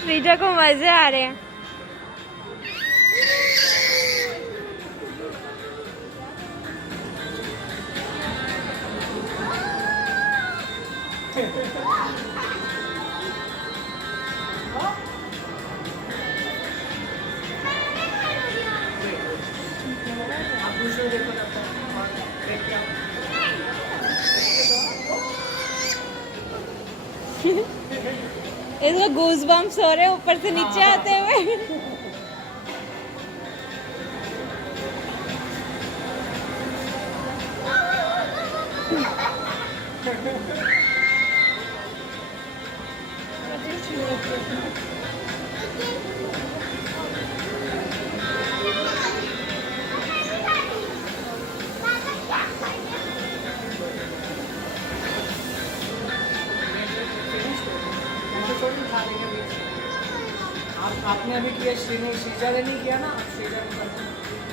श्रीजा को मजे आ रहे हैं। इसको गूज बम्स हो रहे हैं ऊपर से नीचे आते हुए। आपने अभी किया, श्रीजा ने नहीं किया ना, श्रीजा ने